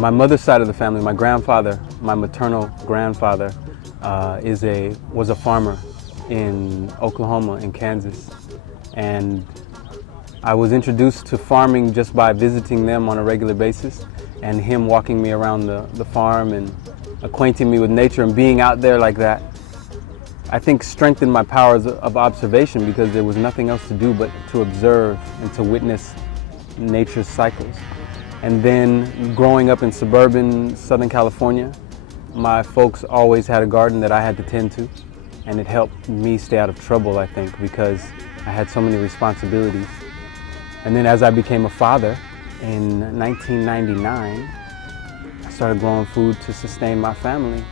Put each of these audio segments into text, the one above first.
My mother's side of the family, my grandfather, my maternal grandfather, was a farmer in Oklahoma and Kansas. And I was introduced to farming just by visiting them on a regular basis, and him walking me around the farm and acquainting me with nature and being out there like that, I think strengthened my powers of observation, because there was nothing else to do but to observe and to witness nature's cycles. And then growing up in suburban Southern California, my folks always had a garden that I had to tend to, and it helped me stay out of trouble, I think, because I had so many responsibilities. And then as I became a father in 1999, I started growing food to sustain my family.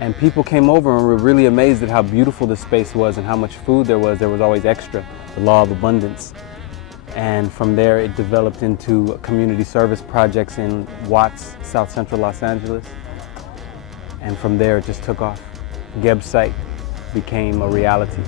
And people came over and were really amazed at how beautiful the space was and how much food there was. There was always extra, the law of abundance. And from there it developed into community service projects in Watts, South Central Los Angeles. And from there it just took off. Gebsite became a reality.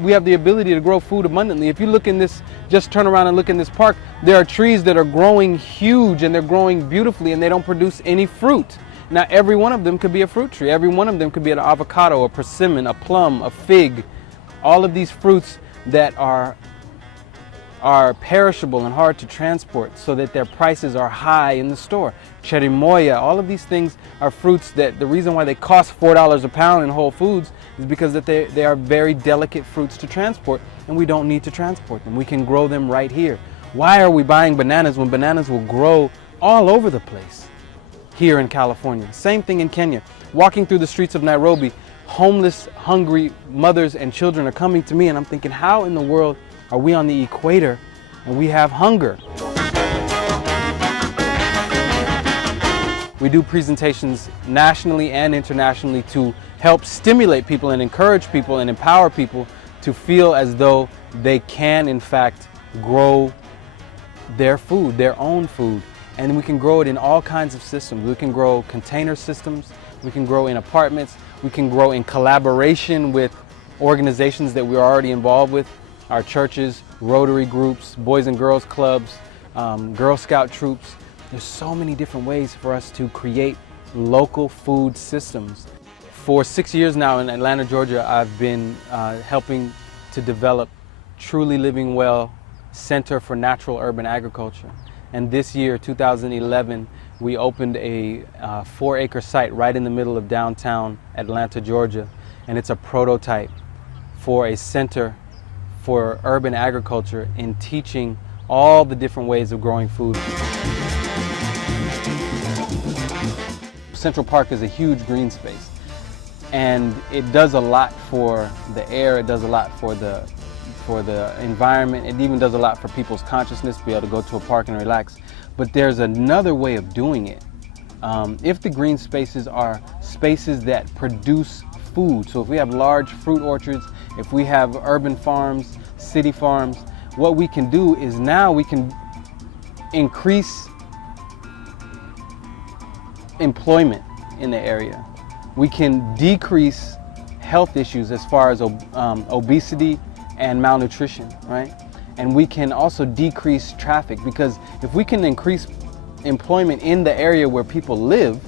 We have the ability to grow food abundantly. If you look in this, just turn around and look in this park, there are trees that are growing huge and they're growing beautifully and they don't produce any fruit. Now every one of them could be a fruit tree. Every one of them could be an avocado, a persimmon, a plum, a fig. All of these fruits that are perishable and hard to transport, so that their prices are high in the store. Cherimoya, all of these things are fruits that the reason why they cost $4 a pound in Whole Foods is because that they are very delicate fruits to transport, and we don't need to transport them. We can grow them right here. Why are we buying bananas when bananas will grow all over the place here in California? Same thing in Kenya. Walking through the streets of Nairobi, homeless, hungry mothers and children are coming to me, and I'm thinking, how in the world are we on the equator and we have hunger? We do presentations nationally and internationally to help stimulate people and encourage people and empower people to feel as though they can in fact grow their food, their own food. And we can grow it in all kinds of systems. We can grow container systems, we can grow in apartments, we can grow in collaboration with organizations that we're already involved with, our churches, Rotary groups, Boys and Girls Clubs, Girl Scout troops. There's so many different ways for us to create local food systems. For 6 years now in Atlanta, Georgia, I've been helping to develop Truly Living Well Center for Natural Urban Agriculture. And this year, 2011, we opened a 4-acre site right in the middle of downtown Atlanta, Georgia. And it's a prototype for a center for urban agriculture in teaching all the different ways of growing food. Central Park is a huge green space, and it does a lot for the air, it does a lot for the environment, it even does a lot for people's consciousness, to be able to go to a park and relax. But there's another way of doing it. If the green spaces are spaces that produce food, so if we have large fruit orchards, if we have urban farms, city farms, what we can do is now we can increase employment in the area. We can decrease health issues as far as obesity and malnutrition, right? And we can also decrease traffic, because if we can increase employment in the area where people live,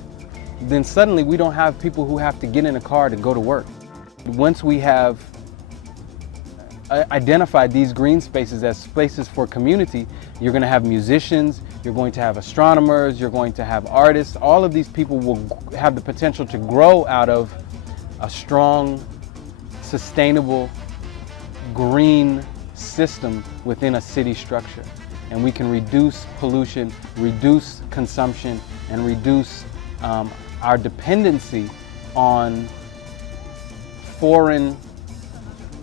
then suddenly we don't have people who have to get in a car to go to work. Once we have identified these green spaces as spaces for community, you're going to have musicians, you're going to have astronomers, you're going to have artists. All of these people will have the potential to grow out of a strong, sustainable, green system within a city structure. And we can reduce pollution, reduce consumption, and reduce our dependency on foreign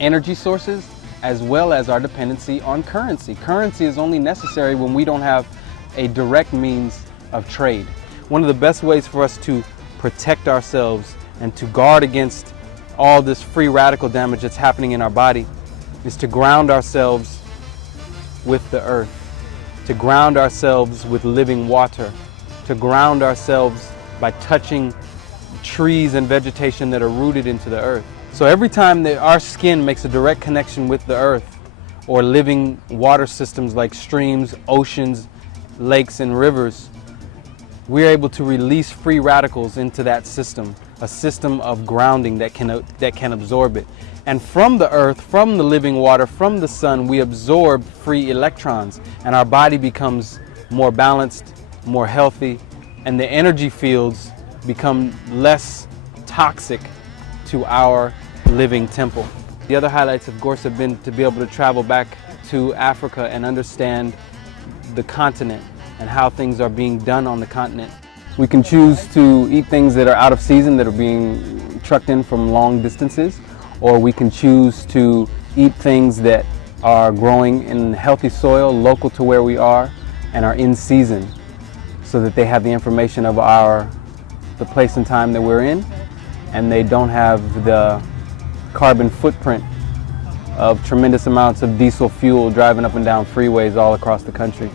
energy sources, as well as our dependency on currency. Currency is only necessary when we don't have a direct means of trade. One of the best ways for us to protect ourselves and to guard against all this free radical damage that's happening in our body is to ground ourselves with the earth, to ground ourselves with living water, to ground ourselves by touching trees and vegetation that are rooted into the earth. So every time that our skin makes a direct connection with the earth, or living water systems like streams, oceans, lakes, and rivers, we're able to release free radicals into that system, a system of grounding that can absorb it. And from the earth, from the living water, from the sun, we absorb free electrons, and our body becomes more balanced, more healthy, and the energy fields become less toxic to our living temple. The other highlights, of course, have been to be able to travel back to Africa and understand the continent and how things are being done on the continent. We can choose to eat things that are out of season, that are being trucked in from long distances, or we can choose to eat things that are growing in healthy soil, local to where we are, and are in season, so that they have the information of the place and time that we're in, and they don't have the carbon footprint of tremendous amounts of diesel fuel driving up and down freeways all across the country.